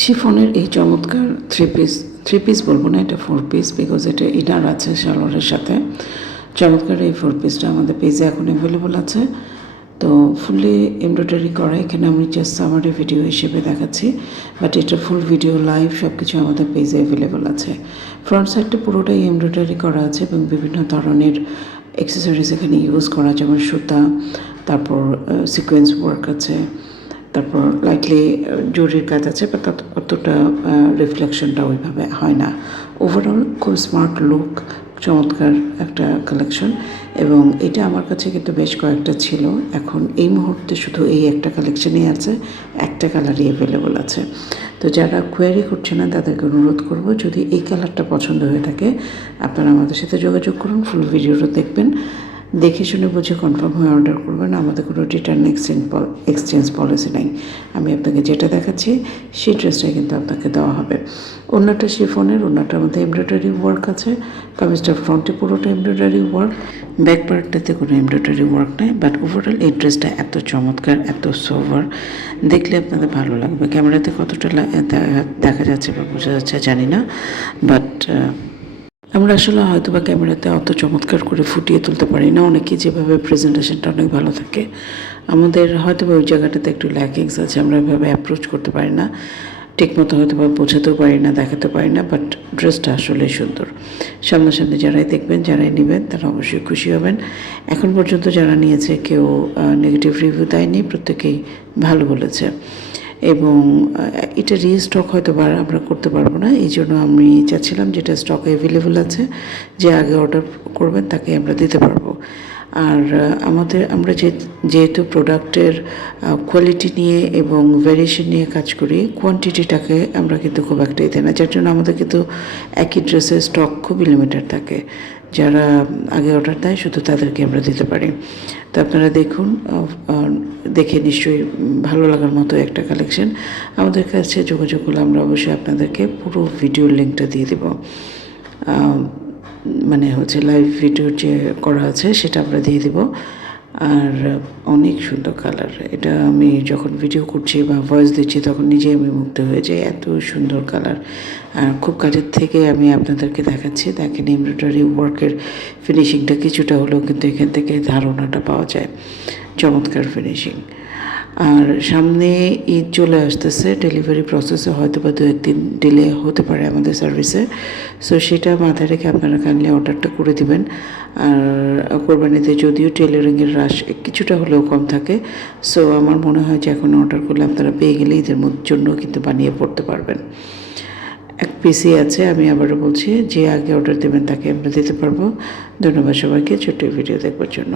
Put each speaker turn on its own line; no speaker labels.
শিফনের এই চমৎকার থ্রি পিস থ্রি পিস বলব না, এটা ফোর পিস বিকজ এটা ইনার আছে সালোয়ারের সাথে। চমৎকার এই ফোর পিসটা আমাদের পেজে এখন অ্যাভেলেবল আছে। তো ফুললি এমব্রয়ডারি করা, এখানে আমি জাস্ট আমার ভিডিও হিসেবে দেখাচ্ছি। বাট এটা ফুল ভিডিও লাইভ সব কিছু আমাদের পেজে অ্যাভেলেবল আছে। ফ্রন্ট সাইডটা পুরোটাই এমব্রয়ডারি করা আছে এবং বিভিন্ন ধরনের অ্যাক্সেসরিজ এখানে ইউজ করা যেমন সুতা, তারপর সিকোয়েন্স ওয়ার্ক আছে। তারপর লাইটলি জরির কাজ আছে বাট অতটা রিফ্লেকশনটা ওইভাবে হয় না। ওভারঅল খুব স্মার্ট লুক চমৎকার একটা কালেকশন এবং এটা আমার কাছে কিন্তু বেশ কয়েকটা ছিল। এখন এই মুহূর্তে শুধু এই একটা কালেকশনই আছে, একটা কালারই অ্যাভেলেবল আছে। তো যারা কোয়ারি করছে না, তাদেরকে অনুরোধ করব, যদি এই কালারটা পছন্দ হয়ে থাকে, আপনারা আমাদের সাথে যোগাযোগ করুন ফুল ভিডিওটা দেখবেন। দেখে শুনে বুঝে কনফার্ম হয়ে অর্ডার করবেন। আমাদের কোনো রিটার্ন এক্সচেঞ্জ এক্সচেঞ্জ পলিসি নাই। আমি আপনাকে যেটা দেখাচ্ছি, সেই ড্রেসটাই কিন্তু আপনাকে দেওয়া হবে। অন্যটা শিফনের অন্যটার মধ্যে এমব্রয়ডারি ওয়ার্ক আছে। কামিজটার ফ্রন্টে পুরোটা এমব্রয়ডারি ওয়ার্ক ব্যাক পার্টটাতে কোনো এমব্রয়ডারি ওয়ার্ক নেই বাট ওভারঅল এই ড্রেসটা এত চমৎকার, এত সোভার দেখলে আপনাদের ভালো লাগবে। ক্যামেরাতে কতটা দেখা যাচ্ছে বা বোঝা যাচ্ছে জানি না বাট আমরা আসলে হয়তো বা ক্যামেরাতে অত চমৎকার করে ফুটিয়ে তুলতে পারি না। অনেকেই যেভাবে প্রেজেন্টেশনটা অনেক ভালো থাকে। আমাদের হয়তো বা ওই জায়গাটাতে একটু ল্যাকিংস আছে, আমরা এভাবে অ্যাপ্রোচ করতে পারি না। ঠিকমতো হয়তো বা বোঝাতেও পারি না দেখাতে পারি না বাট ড্রেসটা আসলে সুন্দর। সামনাসামনি যারাই দেখবেন, যারাই নেবেন, তারা অবশ্যই খুশি হবেন। এখন পর্যন্ত যারা নিয়েছে, কেউ নেগেটিভ রিভিউ দেয়নি, প্রত্যেকেই ভালো বলেছে। এবং এটা রিস্টক হয়তো বা আমরা করতে পারব না। এই জন্য আমি চাচ্ছিলাম যেটা স্টক অ্যাভেলেবল আছে, যে আগে অর্ডার করবেন তাকে আমরা দিতে পারব। আর আমাদের, আমরা যে, যেহেতু প্রোডাক্টের কোয়ালিটি নিয়ে এবং ভ্যারিয়েশন নিয়ে কাজ করি কোয়ান্টিটিটাকে আমরা কিন্তু খুব একটা দিই না। যার জন্য আমাদের কিন্তু একই ড্রেসের স্টক খুবই লিমিটেড থাকে। যারা আগে অর্ডার দেয়, শুধু তাদেরকে আমরা দিতে পারি। তো আপনারা দেখুন দেখে নিশ্চয়ই ভালো লাগার মতো একটা কালেকশন আমাদের কাছে যোগাযোগ করলে আমরা অবশ্যই আপনাদেরকে পুরো ভিডিওর লিঙ্কটা দিয়ে দেবো। মানে হচ্ছে লাইভ ভিডিও যে করা আছে, সেটা আমরা দিয়ে দিব। আর অনেক সুন্দর কালার এটা আমি যখন ভিডিও করছি বা ভয়েস দিচ্ছি, তখন নিজেই আমি মুগ্ধ হয়ে যাই, এত সুন্দর কালার আর খুব কাজের থেকে আমি আপনাদেরকে দেখাচ্ছি। দেখেন এমব্রয়ডারি ওয়ার্কের ফিনিশিংটা কিছুটা হলেও কিন্তু এখান থেকে ধারণাটা পাওয়া যায়। চমৎকার ফিনিশিং আর সামনে ঈদ চলে আসতেছে ডেলিভারি প্রসেসে হয়তো বা দু একদিন ডিলে হতে পারে আমাদের সার্ভিসে সো সেটা মাথায় রেখে আপনারা কাইন্ডলি অর্ডারটা করে দিবেন। আর কোরবানিতে যদিও টেলারিংয়ের রাশ কিছুটা হলেও কম থাকে সো আমার মনে হয় যে এখন অর্ডার করলে আপনারা পেয়ে গেলে ঈদের জন্য কিন্তু বানিয়ে পড়তে পারবেন। এক পিসি আছে, আমি আবারও বলছি, যে আগে অর্ডার দেবেন তাকে আমরা দিতে পারব। ধন্যবাদ সবাইকে, ছোট্ট ভিডিও দেখবার জন্য।